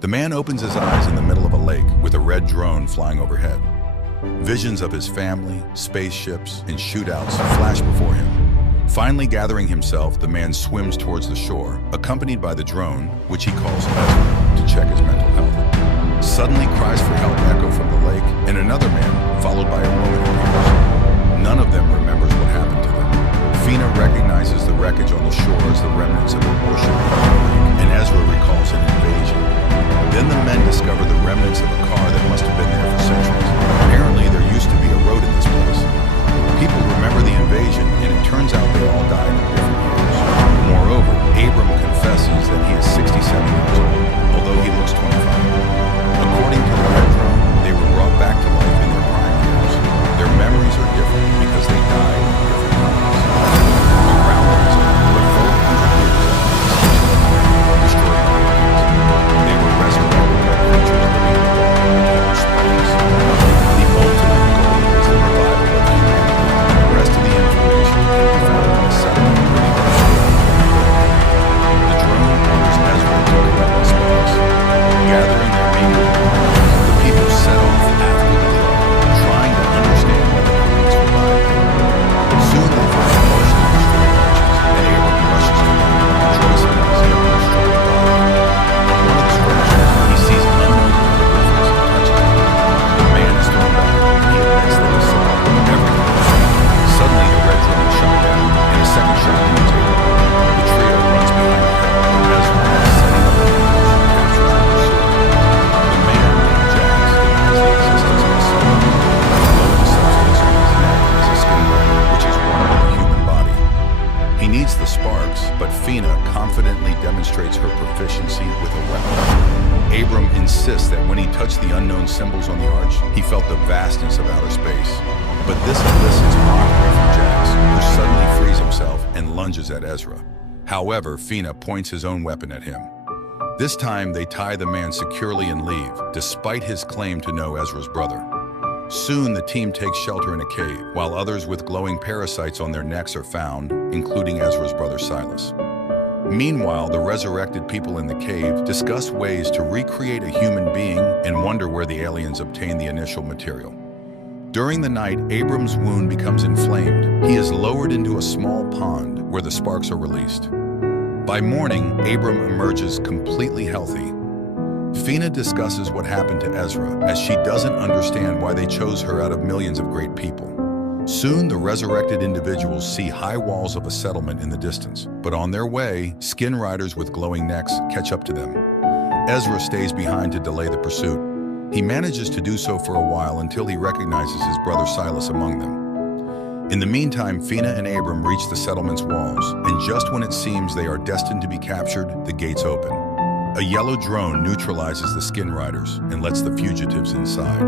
The man opens his eyes in the middle of a lake with a red drone flying overhead. Visions of his family, spaceships, and shootouts flash before him. Finally gathering himself, the man swims towards the shore, accompanied by the drone, which he calls Ezra, to check his mental health. Suddenly, cries for help echo from the lake, and another man, followed by a woman, appears. None of them remembers what happened to them. Fina recognizes the wreckage on the shore as the remnants of a warship in the lake, and Ezra recalls an invasion. Then the men discover the remnants of a car that must have been there for centuries. Apparently, there used to be a road in this place. People remember the invasion, and it turns out they all died in different years. Moreover, Abram confesses that he is 67 years old, although he looks 25. According to the red drone, they were brought back to life in their prime years. Their memories are different because they died in different times. Around them, but 400 years after destroyed the aliens. They were resurrected by creatures living in the water, sparks. The ultimate goal is the revival of humanity. The rest of the information can be found in the settlement pretty much. The drone orders Ezra to collect the sparks. Gathering their meager the people set off after the drone, trying to understand what the Marines revived. Soon they find partially destroyed arches, and Abram rushes to them, rejoicing in his young and strong body. On one of the structures, he sees unknown hieroglyphics and touches them. The man is thrown back, and he admits that he saw everything. Suddenly, the red drone is shot down, and a second shot imitated. The trio runs behind the hill, and Ezra is setting up an ambush and captures the pursuit. The man named Jax denies the existence of a soul. A glowing substance on his neck is a skin bone, which is one with the human body. He needs the sparks, but Fina confidently demonstrates her proficiency with a weapon. Abram insists that when he touched the unknown symbols on the arch, he felt the vastness of outer space. But this elicits mockery from Jax, who suddenly frees himself and lunges at Ezra. However, Fina points his own weapon at him. This time, they tie the man securely and leave, despite his claim to know Ezra's brother. Soon, the team takes shelter in a cave, while others with glowing parasites on their necks are found, including Ezra's brother Silas. Meanwhile, the resurrected people in the cave discuss ways to recreate a human being and wonder where the aliens obtained the initial material. During the night, Abram's wound becomes inflamed. He is lowered into a small pond where the sparks are released. By morning, Abram emerges completely healthy. Fina discusses what happened to Ezra, as she doesn't understand why they chose her out of millions of great people. Soon, the resurrected individuals see high walls of a settlement in the distance, but on their way, skin riders with glowing necks catch up to them. Ezra stays behind to delay the pursuit. He manages to do so for a while until he recognizes his brother Silas among them. In the meantime, Fina and Abram reach the settlement's walls, and just when it seems they are destined to be captured, the gates open. A yellow drone neutralizes the skin riders and lets the fugitives inside.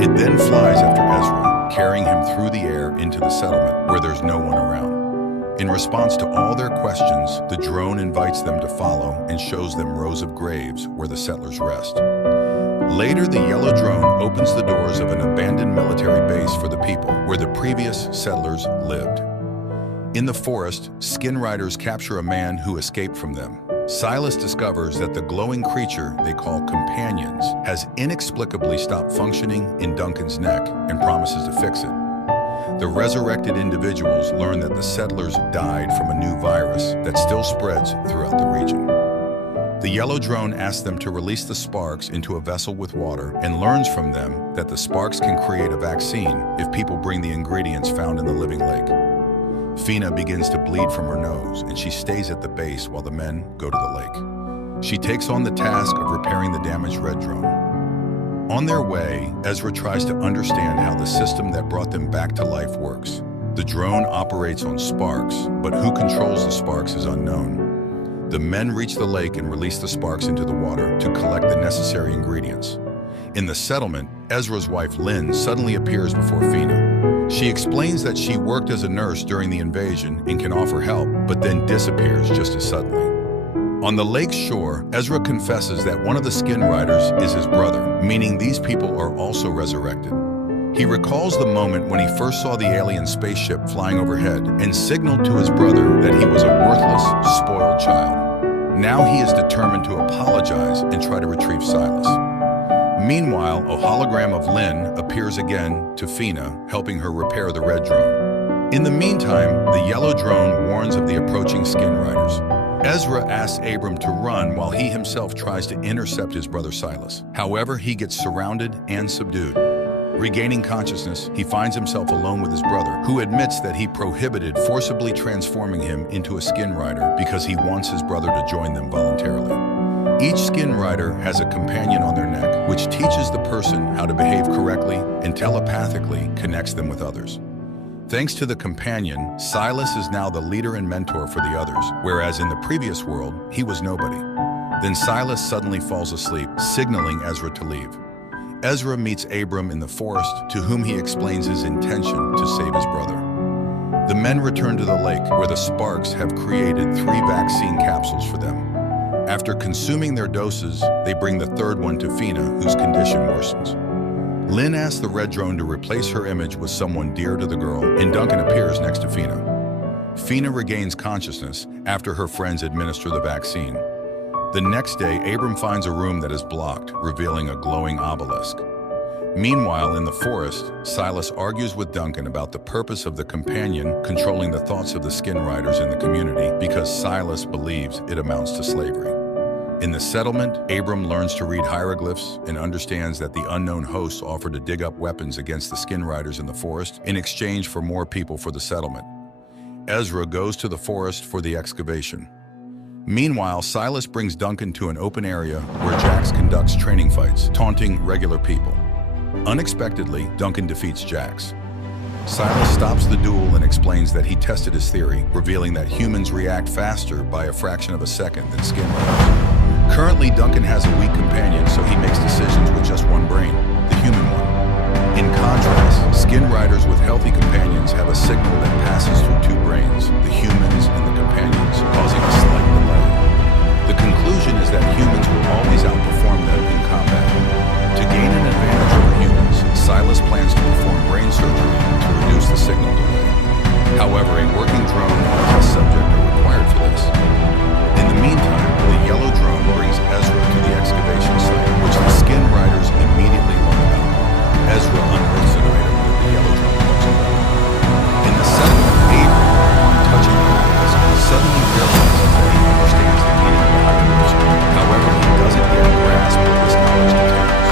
It then flies after Ezra, carrying him through the air into the settlement, where there's no one around. In response to all their questions, the drone invites them to follow and shows them rows of graves where the settlers rest. Later, the yellow drone opens the doors of an abandoned military base for the people, where the previous settlers lived. In the forest, skin riders capture a man who escaped from them. Silas discovers that the glowing creature they call companions has inexplicably stopped functioning in Duncan's neck and promises to fix it. The resurrected individuals learn that the settlers died from a new virus that still spreads throughout the region. The yellow drone asks them to release the sparks into a vessel with water and learns from them that the sparks can create a vaccine if people bring the ingredients found in the living lake. Fina begins to bleed from her nose, and she stays at the base while the men go to the lake. She takes on the task of repairing the damaged red drone. On their way, Ezra tries to understand how the system that brought them back to life works. The drone operates on sparks, but who controls the sparks is unknown. The men reach the lake and release the sparks into the water to collect the necessary ingredients. In the settlement, Ezra's wife Lynn suddenly appears before Fina. She explains that she worked as a nurse during the invasion and can offer help, but then disappears just as suddenly. On the lake's shore, Ezra confesses that one of the skin riders is his brother, meaning these people are also resurrected. He recalls the moment when he first saw the alien spaceship flying overhead and signaled to his brother that he was a worthless, spoiled child. Now he is determined to apologize and try to retrieve Silas. Meanwhile, a hologram of Lynn appears again to Fina, helping her repair the red drone. In the meantime, the yellow drone warns of the approaching Skin Riders. Ezra asks Abram to run while he himself tries to intercept his brother Silas. However, he gets surrounded and subdued. Regaining consciousness, he finds himself alone with his brother, who admits that he prohibited forcibly transforming him into a Skin Rider because he wants his brother to join them voluntarily. Each Skin Rider has a companion on their neck, which teaches the person how to behave correctly and telepathically connects them with others. Thanks to the companion, Silas is now the leader and mentor for the others, whereas in the previous world, he was nobody. Then Silas suddenly falls asleep, signaling Ezra to leave. Ezra meets Abram in the forest, to whom he explains his intention to save his brother. The men return to the lake, where the Sparks have created 3 vaccine capsules for them. After consuming their doses, they bring the third one to Fina, whose condition worsens. Lynn asks the red drone to replace her image with someone dear to the girl, and Duncan appears next to Fina. Fina regains consciousness after her friends administer the vaccine. The next day, Abram finds a room that is blocked, revealing a glowing obelisk. Meanwhile, in the forest, Silas argues with Duncan about the purpose of the companion controlling the thoughts of the Skin Riders in the community because Silas believes it amounts to slavery. In the settlement, Abram learns to read hieroglyphs and understands that the unknown hosts offer to dig up weapons against the Skin Riders in the forest in exchange for more people for the settlement. Ezra goes to the forest for the excavation. Meanwhile, Silas brings Duncan to an open area where Jax conducts training fights, taunting regular people. Unexpectedly, Duncan defeats Jax. Silas stops the duel and explains that he tested his theory, revealing that humans react faster by a fraction of a second than Skin Riders. Currently, Duncan has a weak companion, so he makes decisions with just one brain, the human one. In contrast, Skin Riders with healthy companions have a signal that passes through 2 brains, the humans and the companions, causing a slight delay. The conclusion is that humans will always outperform them in combat. To gain an advantage over humans, Silas plans to perform brain surgery to reduce the signal delay. However, a working drone and a test subject are required for this. In the meantime, the yellow drone brings Ezra to the excavation site, which the Skin Riders immediately learn about. Ezra unearths an item that the yellow drone knows about. In the settlement, Abram, upon touching the obelisk, suddenly realizes that he understands the meaning of the hieroglyphs. However, he doesn't yet grasp what this knowledge contains.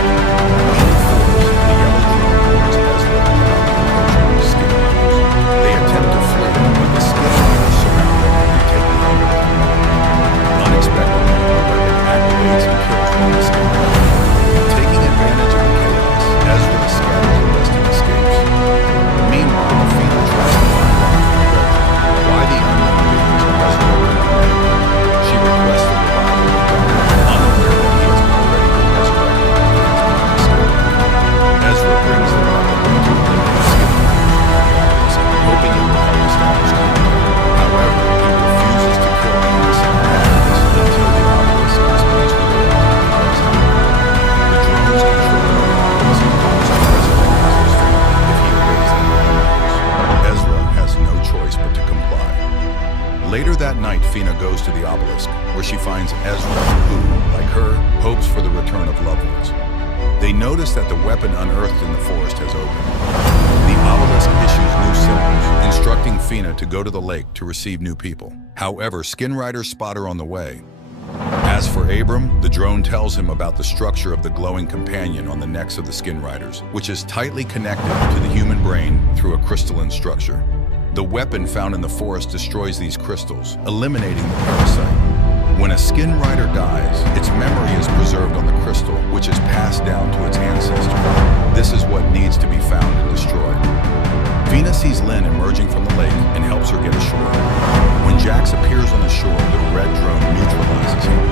In the forest, the yellow drone warns Ezra about the approaching Skin Riders. They attempt to flee, but the Skin Riders surround them and take the obelisk. Unexpectedly, the weapon activates and kills one of the Skin Riders. Taking advantage of the chaos, Ezra scatters the rest and escapes. Meanwhile, Fina tries to find out why the unknown beings are resurrected humanity. She requests the revival of Duncan, unaware that he has already been resurrected and has become a Skin Rider. Ezra brings the weapon to eliminate the Skin Riders, hoping it will help establish contact. However, he refuses to kill the innocent inhabitants until the obelisk explains who they are and what's happening. The drone's control of the obelisk allows to resurrect Ezra's family if he obeys them orders. Ezra has no choice but to comply. Later that night, Fina goes to the obelisk, where she finds Ezra, who, like her, hopes for the return of loved ones. They notice that the weapon unearthed in the forest has opened. The obelisk issues new symbols, instructing Fina to go to the lake to receive new people. However, Skin Riders spot her on the way. As for Abram, the drone tells him about the structure of the glowing companion on the necks of the Skin Riders, which is tightly connected to the human brain through a crystalline structure. The weapon found in the forest destroys these crystals, eliminating the parasite. When a Skin Rider dies, its memory is preserved on the crystal, which is passed down to its ancestor. This is what needs to be found and destroyed. Fina sees Lynn emerging from the lake and helps her get ashore. When Jax appears on the shore, the red drone neutralizes him.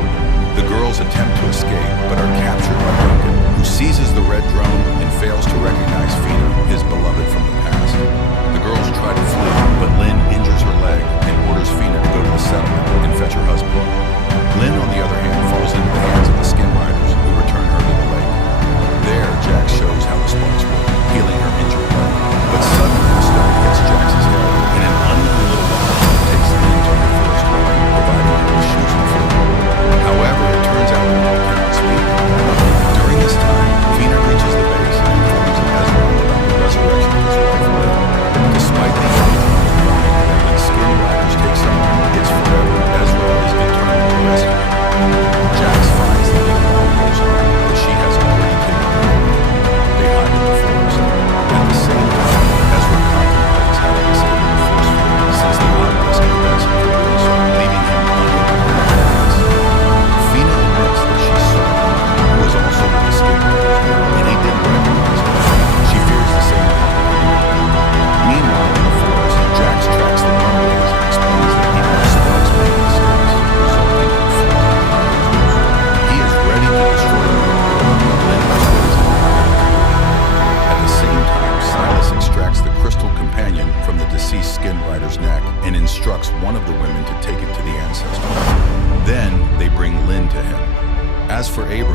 The girls attempt to escape, but are captured by Duncan, who seizes the red drone and fails to recognize Fina, his beloved from the past. The girls try to flee, but Lynn injures her leg and orders Fina to go to the settlement and fetch her husband. Lynn, on the other hand, falls into the hands of the Skin Riders, who return her to the lake. There, Jax shows how the Sparks work, healing her injured leg. But suddenly, the stone hits Jax's head, and an unknown little dog takes Lynn to her forest home, providing her with shoes and food.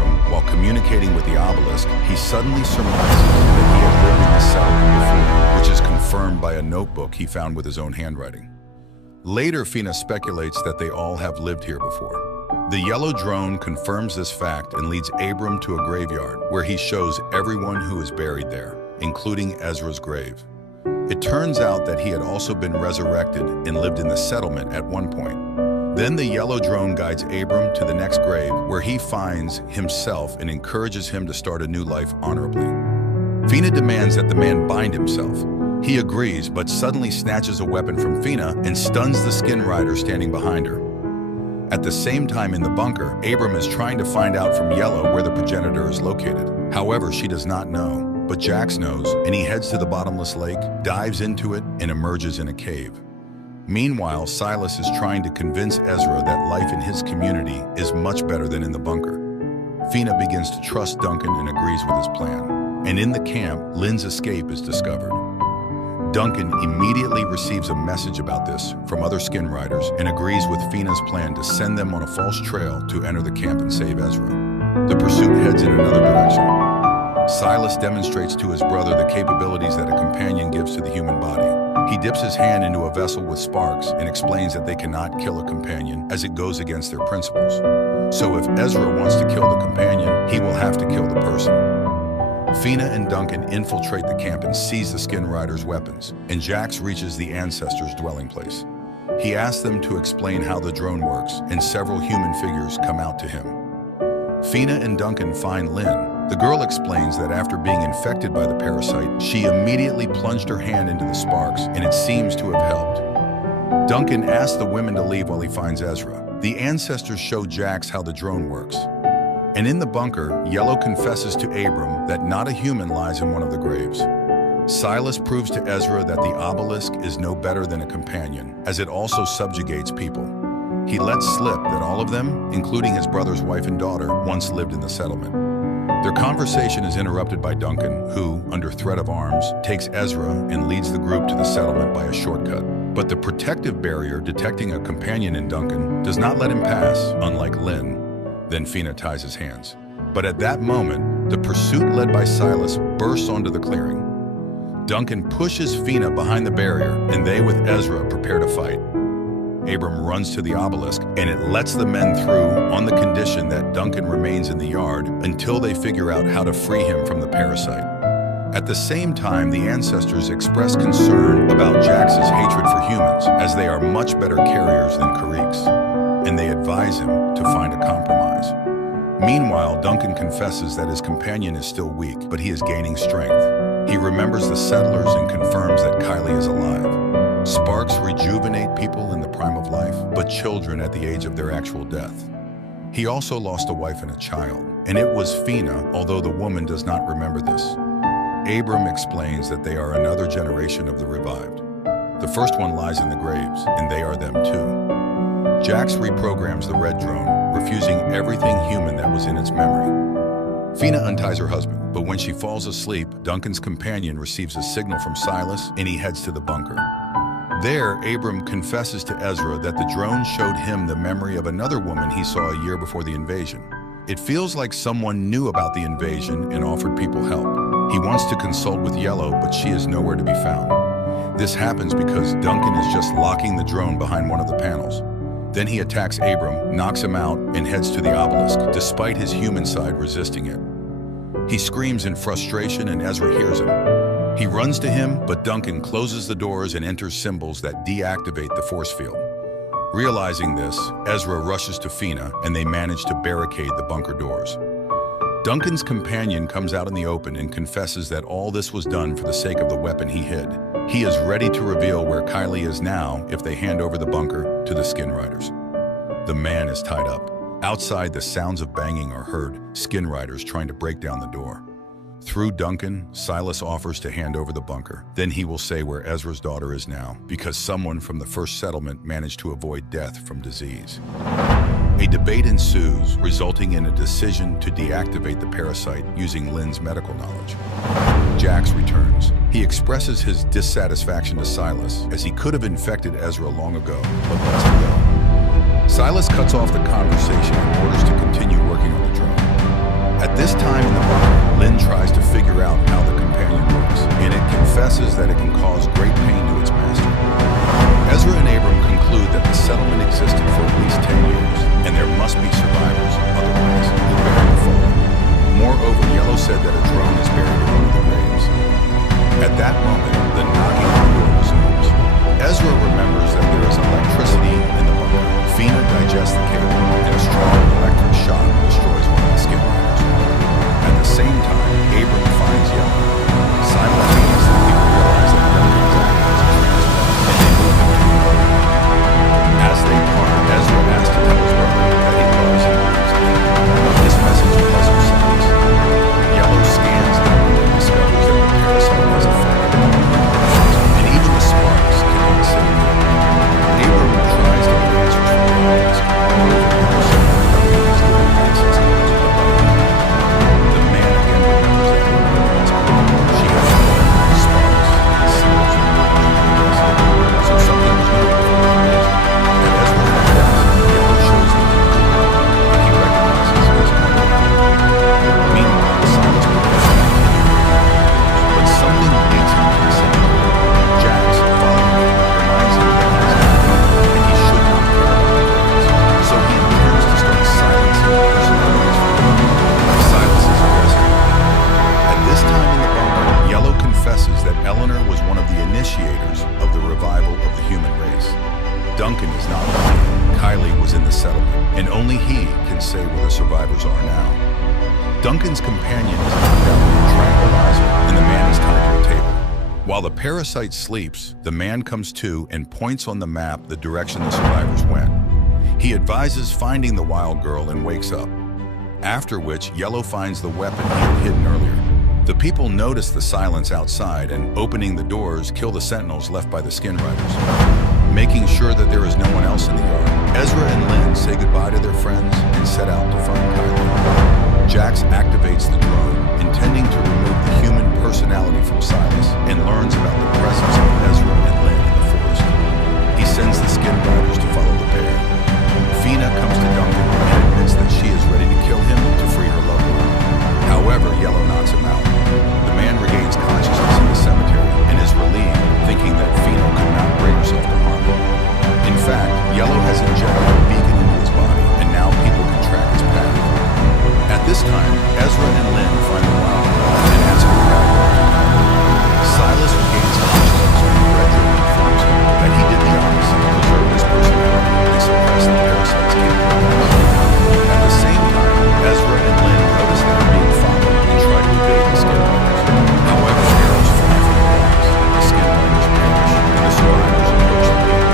Abram while communicating with the obelisk, he suddenly surmises that he had lived in the settlement before, which is confirmed by a notebook he found with his own handwriting. Later, Fina speculates that they all have lived here before. The yellow drone confirms this fact and leads Abram to a graveyard where he shows everyone who is buried there, including Ezra's grave. It turns out that he had also been resurrected and lived in the settlement at one point. Then the yellow drone guides Abram to the next grave where he finds himself and encourages him to start a new life honorably. Fina demands that the man bind himself. He agrees, but suddenly snatches a weapon from Fina and stuns the skin rider standing behind her. At the same time in the bunker, Abram is trying to find out from Yellow where the progenitor is located. However, she does not know, but Jax knows, and he heads to the bottomless lake, dives into it, and emerges in a cave. Meanwhile, Silas is trying to convince Ezra that life in his community is much better than in the bunker. Fina begins to trust Duncan and agrees with his plan. And in the camp, Lynn's escape is discovered. Duncan immediately receives a message about this from other skin riders and agrees with Fina's plan to send them on a false trail to enter the camp and save Ezra. The pursuit heads in another direction. Silas demonstrates to his brother the capabilities that a companion gives to the human body. He dips his hand into a vessel with sparks and explains that they cannot kill a companion as it goes against their principles. So if Ezra wants to kill the companion, he will have to kill the person. Fina and Duncan infiltrate the camp and seize the skin rider's weapons, and Jax reaches the ancestors' dwelling place. He asks them to explain how the drone works, and several human figures come out to him. Fina and Duncan find Lynn. The girl explains that after being infected by the parasite, she immediately plunged her hand into the sparks, and it seems to have helped. Duncan asks the women to leave while he finds Ezra. The ancestors show Jax how the drone works. And in the bunker, Yellow confesses to Abram that not a human lies in one of the graves. Silas proves to Ezra that the obelisk is no better than a companion, as it also subjugates people. He lets slip that all of them, including his brother's wife and daughter, once lived in the settlement. Their conversation is interrupted by Duncan, who, under threat of arms, takes Ezra and leads the group to the settlement by a shortcut. But the protective barrier detecting a companion in Duncan does not let him pass, unlike Lynn. Then Fina ties his hands. But at that moment, the pursuit led by Silas bursts onto the clearing. Duncan pushes Fina behind the barrier, and they with Ezra prepare to fight. Abram runs to the obelisk, and it lets the men through on the condition that Duncan remains in the yard until they figure out how to free him from the parasite. At the same time, the ancestors express concern about Jax's hatred for humans, as they are much better carriers than Kariks, and they advise him to find a compromise. Meanwhile, Duncan confesses that his companion is still weak, but he is gaining strength. He remembers the settlers and confirms that Kylie is alive. Sparks rejuvenate people in the prime of life, but children at the age of their actual death. He also lost a wife and a child, and it was Fina, although the woman does not remember this. Abram explains that they are another generation of the revived. The first one lies in the graves, and they are them too. Jax reprograms the red drone, refusing everything human that was in its memory. Fina unties her husband, but when she falls asleep, Duncan's companion receives a signal from Silas, and he heads to the bunker. There, Abram confesses to Ezra that the drone showed him the memory of another woman he saw a year before the invasion. It feels like someone knew about the invasion and offered people help. He wants to consult with Yellow, but she is nowhere to be found. This happens because Duncan is just locking the drone behind one of the panels. Then he attacks Abram, knocks him out, and heads to the obelisk, despite his human side resisting it. He screams in frustration, and Ezra hears him. He runs to him, but Duncan closes the doors and enters symbols that deactivate the force field. Realizing this, Ezra rushes to Fina, and they manage to barricade the bunker doors. Duncan's companion comes out in the open and confesses that all this was done for the sake of the weapon he hid. He is ready to reveal where Kylie is now if they hand over the bunker to the skin riders. The man is tied up. Outside, the sounds of banging are heard, skin riders trying to break down the door. Through Duncan, Silas offers to hand over the bunker. Then he will say where Ezra's daughter is now, because someone from the first settlement managed to avoid death from disease. A debate ensues, resulting in a decision to deactivate the parasite using Lynn's medical knowledge. Jax returns. He expresses his dissatisfaction to Silas, as he could have infected Ezra long ago, but lets him go. Silas cuts off the conversation and orders to continue working on the drone. this time in the bunker, Lynn tries to figure out how the companion works, and it confesses that it can cause great pain to its master. Ezra and Abram conclude that the settlement existed for at least 10 years, and there must be survivors, otherwise who bury the fallen. Moreover, Yellow said that a drone is buried in one of the graves. At that moment, the knocking on the door resumes. Ezra remembers that there is electricity in the bunker. Fina digests the cable, and a strong electric shock destroys one of the skin riders. At the same time, Abram finds Yellow. Simultaneously, people realize that Duncan is acting as a transplant, and they move him to another bunker. As they part, Ezra asks to tell his brother that he loves and believes in him. This message puzzles Silas. Yellow scans Duncan and discovers that the parasite has affected him, and even the sparks cannot save him. Abram tries to get answers from the eyes. However, Yellow said that Duncan is giving access to the body. The man again remembers that Duncan has been. She has sparks and seals in the body. So something was known before the invasion. And Ezra finds out, Yellow shows the image of Duncan, and he recognizes his mother. Meanwhile, Silas prepares to continue, but something leads him to the cemetery. Jax, following him, reminds him that he is not Duncan and he should not care about the graves. So he intends to start silencing the personalities for Duncan. Silas is arrested. At this time in the bunker, Yellow confesses that Eleanor was one of the initiators of the revival of the human race. Duncan is not lying. Kylie was in the settlement, and only he can say where the survivors are now. Duncan's companion is knocked out with a tranquilizer, and the man is tied to a table. While the parasite sleeps, the man comes to and points on the map the direction the survivors went. He advises finding the wild girl and wakes up, after which Yellow finds the weapon he had hidden earlier. The people notice the silence outside and, opening the doors, kill the sentinels left by the skin riders, making sure that there is no one else in the yard. Ezra and Lynn say goodbye to their friends and set out to find Kylie. Jax activates the drone, intending to remove the human personality from Silas, and learns about the presence of Ezra and Lynn in the forest. He sends the skin riders to follow the pair. Fina comes to Duncan and admits that she is ready to kill him to free her loved one. However, Yellow knocks him out. The man regains consciousness in the cemetery and is relieved, thinking that Fina could not bring herself to harm him. In fact, Yellow has injected a beacon into his body, and now people can track his path. At this time, Ezra and Lynn find the wild girl and ask her to guide them to Kylie. Silas regains consciousness when Redrum informs him that he did the opposite, preserve his personality and suppress the parasite's capabilities. At the same time, Ezra and Lynn notice they are being followed and try to evade the skin riders. However, arrows fly from the rocks, the skin riders perish, and the survivors approach the gate.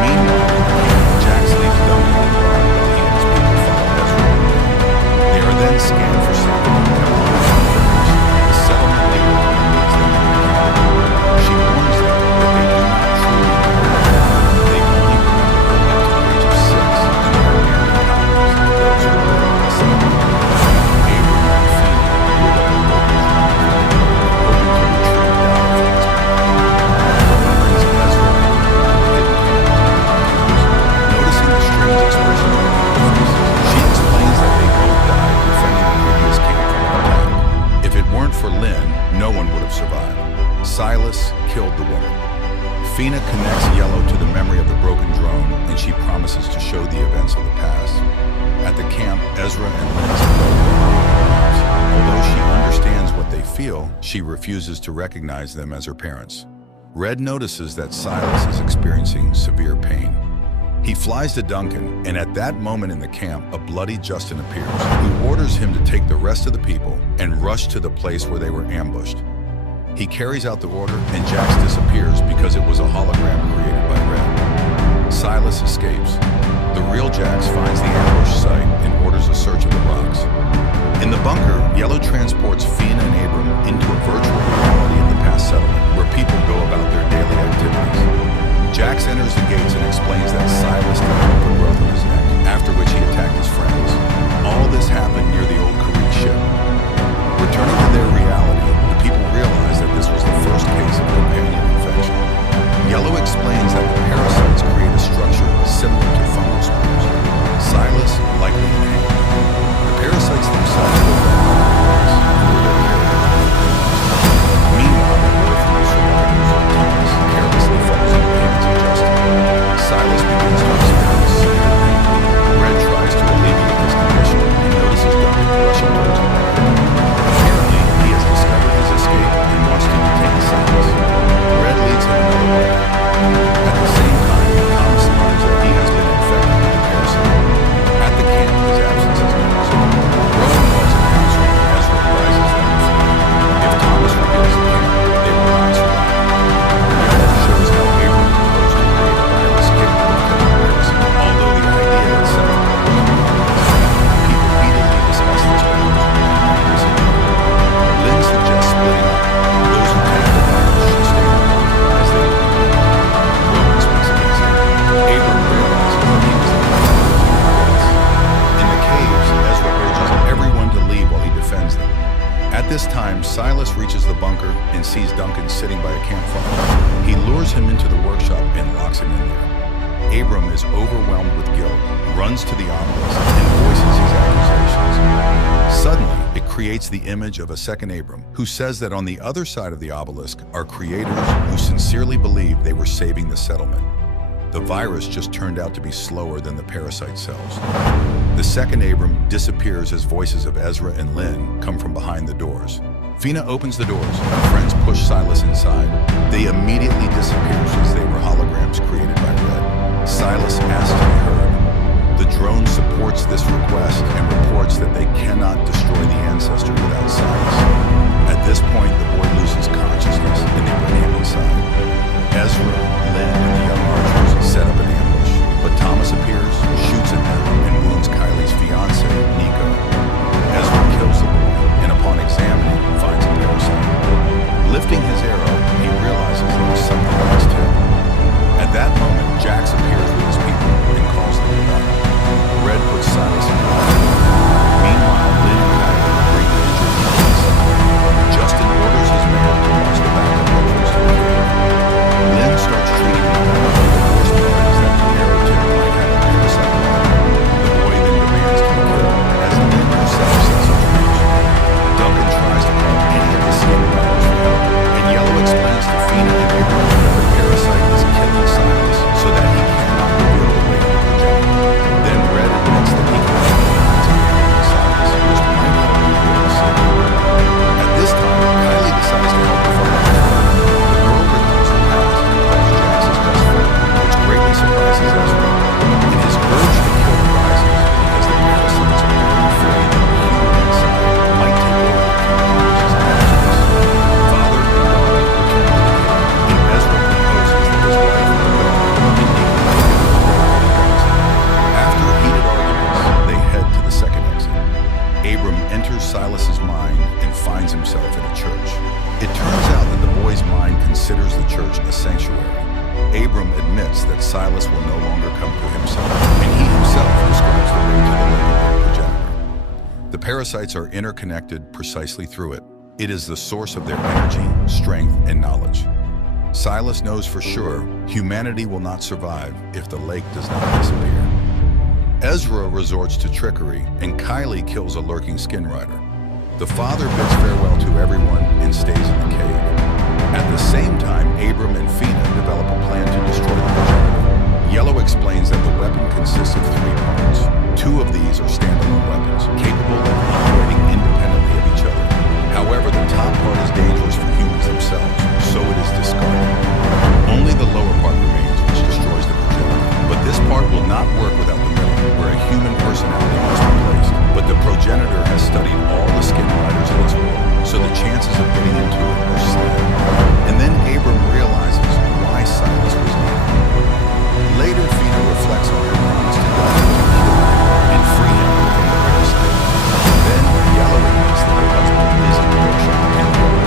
Meanwhile, in the camp, Jax leaves Duncan in the guard while he and his people follow Ezra and Lynn. They are then scanned for safety and kept on the fingers. The settlement leader leads them into the camp. She warns them that they do not truly know her. They only remember her up to the age of 6, and they are merely copies of those who were in the settlement. Abram and Fina rig up a broken drum, hoping to retrieve Dowd from its mouth. Roman brings Ezra and Lynn to the hidden camp. Noticing the strange expressions on people's faces, she explains that they both died defending the previous camp from an attack. If it weren't for Lynn, no one would have survived. Silas killed the woman. Fina connects Yellow to the memory of the broken drone, and she promises to show the events of the past. At the camp, Ezra and Lynn's lives. Although she understands what they feel, she refuses to recognize them as her parents. Red notices that Silas is experiencing severe pain. He flies to Duncan, and at that moment in the camp, a bloody Justin appears, who orders him to take the rest of the people and rush to the place where they were ambushed. He carries out the order, and Jax disappears because it was a hologram created by Red. Silas escapes. The real Jax finds the ambush site and orders a search of the rocks. In the bunker, Yellow transports Fina and Abram into a virtual reality of the past settlement, where people go about their daily activities. Jax enters the gates and explains that Silas developed a growth on his neck, after which he attacked his friends. All this happened near the old Karuk ship. Returning to their reality, the people realize that this was the first case of companion infection. Yellow explains that the parasites create a structure similar to fungal spores. Silas likely inhaled. The parasite this time, Silas reaches the bunker and sees Duncan sitting by a campfire. He lures him into the workshop and locks him in there. Abram is overwhelmed with guilt, runs to the obelisk, and voices his accusations. Suddenly, it creates the image of a second Abram, who says that on the other side of the obelisk are creators who sincerely believed they were saving the settlement. The virus just turned out to be slower than the parasite cells. The second Abram disappears as voices of Ezra and Lynn come from behind the doors. Fina opens the doors, and friends push Silas inside. They immediately disappear since they were holograms created by Red. Silas asks to be heard. The drone supports this request and reports that they cannot destroy the ancestor without Silas. At this point, the boy loses consciousness and they bring him inside. Ezra, Lynn, and the young archers set up an ambush, but Thomas appears, shoots at them, and wounds Kylie's fiancé, Nico. Ezra kills the boy, and upon examining, finds a parasite. Lifting his arrow, he realizes there was something missed him. At that moment, Jax appears with his people and calls them to battle. Red puts Silas in battle. Meanwhile, Lynn and Kylie bring the injured Nico inside. Justin orders his man to launch the backup weapons to the cave. Lynn starts treating him well, but the worst part is that the arrow tip might have a parasite on it. The boy then demands to be killed, as Lynn herself says so. Duncan tries to call any of the skin riders for help, and Yellow explains to Fina and Abram that the parasite is killing Silas, so that he cannot reveal the way to the progenitor. Then Red admits that he can find the minds of Abram and Silas, which might help reveal the secret. At this time, Kylie decides to help the father. The girl recalls the past and calls Jax's best friend, which greatly surprises Ezra. In his urge to kill rises because the parasites are very afraid that the human inside might take over the community's actions. Father and daughter return to the cave, and Ezra proposes that his wife and daughter and Nico After heated arguments, they head to the second exit. Abram enters Silas's mind and finds himself in a church. It turns out that the boy's mind considers the church a sanctuary. Abram admits that Silas will no longer come to himself, and he himself describes the way to the lake of their progenitor. The parasites are interconnected precisely through it. It is the source of their energy, strength, and knowledge. Silas knows for sure humanity will not survive if the lake does not disappear. Ezra resorts to trickery, and Kylie kills a lurking skin rider. The father bids farewell to everyone and stays in the cave. At the same time, Abram and Fina develop a plan to destroy the progenitor. Yellow explains that the weapon consists of 3 parts. 2 of these are standalone weapons, capable of operating independently of each other. However, the top part is dangerous for humans themselves, so it is discarded. Only the lower part remains, which destroys the progenitor. But this part will not work without the middle, where a human personality must be placed. But the progenitor has studied all the skin riders in this world, so the chances of getting into it are slim. And then Abram realizes why Silas was needed. Later, Fina reflects on her promise to God to kill him and free him from the parasite. Then, Yellow admits that her husband is in the workshop in the road.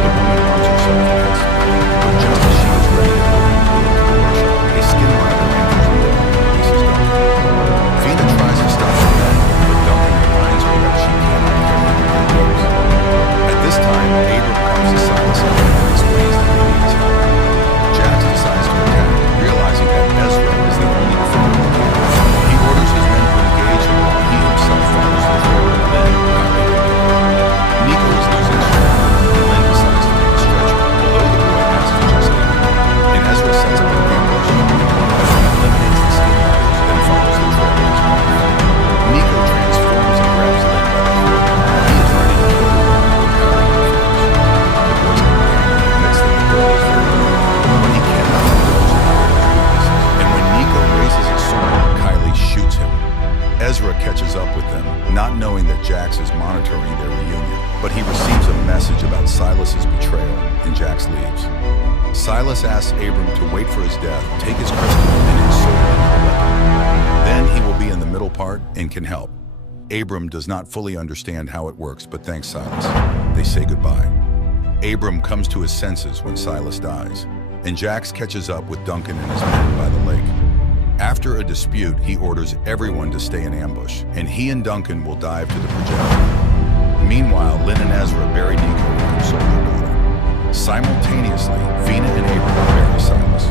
The woman arms herself against him, but just as she is ready to open the door to the workshop, a skin rider enters the door and releases Duncan. Fina tries to stop the men, but Duncan reminds her that she cannot kill him with her lips. At this time, Abram comes to Silas again and explains that they need his help. Jax decides to attack, realizing that Ezra is the only defender in the cave. He orders his men to engage him while he himself follows the trail of Lynn, Kylie, and Nico is losing strength, and Lynn decides to make a stretcher, although the boy asks to just leave him. And Ezra sets up an ambush, and when Ezra eliminates the skin riders, then follows the trail of his wife. Nico transforms and grabs Lynn by the throat. He is ready to kill her, but Kylie interferes. The boy's companion admits that the girl is very beautiful, but he cannot indulge the character's weaknesses. And when Nico raises his sword, Kylie shoots him. Ezra catches up with them, not knowing that Jax is monitoring their reunion, but he receives a message about Silas's betrayal, and Jax leaves. Silas asks Abram to wait for his death, take his crystal, and insert it into the weapon. Then he will be in the middle part and can help. Abram does not fully understand how it works, but thanks Silas. They say goodbye. Abram comes to his senses when Silas dies, and Jax catches up with Duncan and his men by the lake. After a dispute, he orders everyone to stay in ambush, and he and Duncan will dive to the progenitor. Meanwhile, Lynn and Ezra bury Nico with their soldier daughter. Simultaneously, Fina and Abram bury Silas.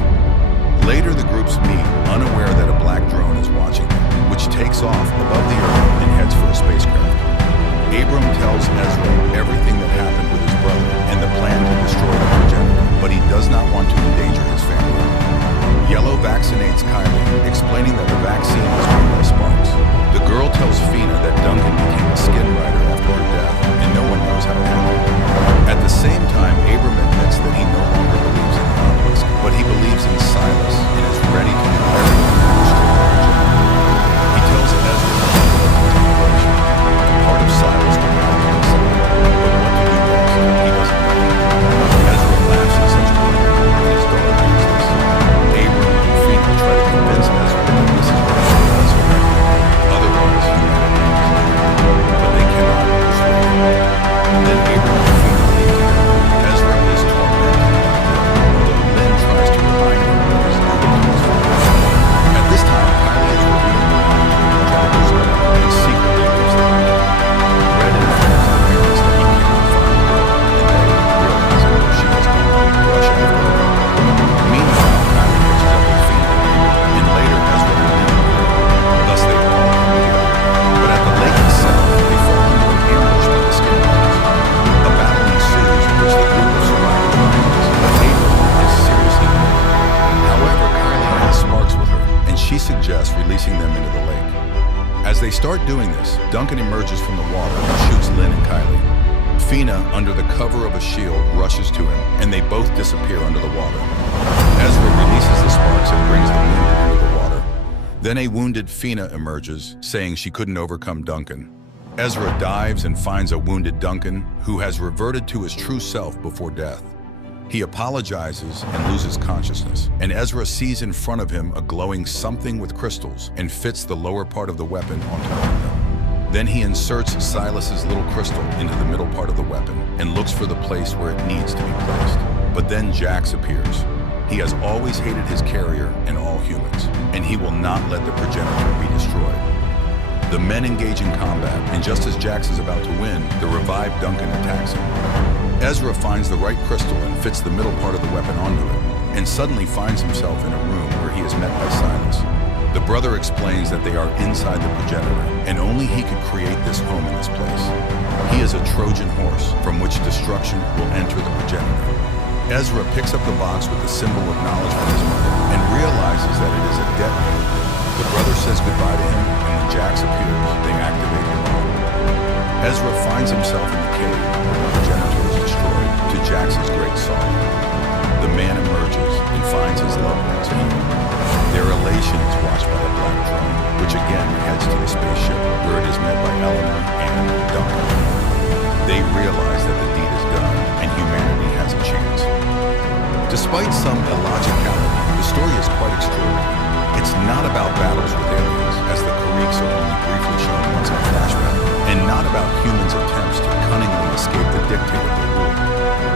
Later, the groups meet, unaware that a black drone is watching them, which takes off above the Earth and heads for a spacecraft. Abram tells Ezra everything that happened with his brother and the plan to destroy the progenitor, but he does not want to endanger his family. Yellow vaccinates Kylie, explaining that the vaccine was made by Sparks. The girl tells Fina that Duncan became a skin rider after her death, and no one knows how it happened. At the same time, Abram admits that he no longer believes in the obelisk, but he believes in Silas and is ready to do everything to destroy the progenitor. He tells Ezra to take contemplation. Part of Silas will now be inside, but what to do next, he doesn't know. Ezra laughs at such a point, and his daughter hears this. Abram and Fina try to convince Ezra that this is what he wants to do. Otherwise, humanity is doomed, but they cannot persuade him. Then Abram and Fina leave together. Ezra is tormented by guilt, although Lynn tries to remind him of his duty to his family. At this time, Kylie is revealed to him Jennifer's love and secretly leaves the house. Red informs the parents that he cannot find the girl, and they, realizing where she has gone, rush after her. Meanwhile, Kylie catches up with Fina and later Ezra and Lynn appear. Thus they all come together. But at the lake itself, they fall into an ambush by the Skin Riders. A battle ensues in which the group of survivors wins, but Abram is seriously wounded. However, Kylie has Sparks with her, and she suggests releasing them into the lake. As they start doing this, Duncan emerges from the water and shoots Lynn and Kylie. Fina, under the cover of a shield, rushes to him, and they both disappear under the water. Ezra releases the Sparks and brings the wounded into the water. Then a wounded Fina emerges, saying she couldn't overcome Duncan. Ezra dives and finds a wounded Duncan, who has reverted to his true self before death. He apologizes and loses consciousness, and Ezra sees in front of him a glowing something with crystals and fits the lower part of the weapon onto the window. Then he inserts Silas's little crystal into the middle part of the weapon and looks for the place where it needs to be placed. But then Jax appears. He has always hated his carrier and all humans, and he will not let the progenitor be destroyed. The men engage in combat, and just as Jax is about to win, the revived Duncan attacks him. Ezra finds the right crystal and fits the middle part of the weapon onto it, and suddenly finds himself in a room where he is met by Silas. The brother explains that they are inside the progenitor, and only he could create this home in this place. He is a Trojan horse from which destruction will enter the progenitor. Ezra picks up the box with the symbol of knowledge from his mother and realizes that it is a detonator. The brother says goodbye to him, and when Jax appears, they activate the bomb. Ezra finds himself in the cave where the progenitor is destroyed, to Jax's great sorrow. The man emerges and finds his loved ones healed. Their elation is watched by a black drone, which again heads to the spaceship, where it is met by Eleanor and Duncan. They realize that the deed is done, and humanity has a chance. Despite some illogicality, the story is quite extraordinary. It's not about battles with aliens, as the Kariks are only briefly shown once in a flashback, and not about humans' attempts to cunningly escape the dictate of their rule.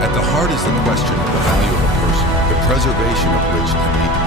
At the heart is the question of the value of a person, the preservation of which can lead to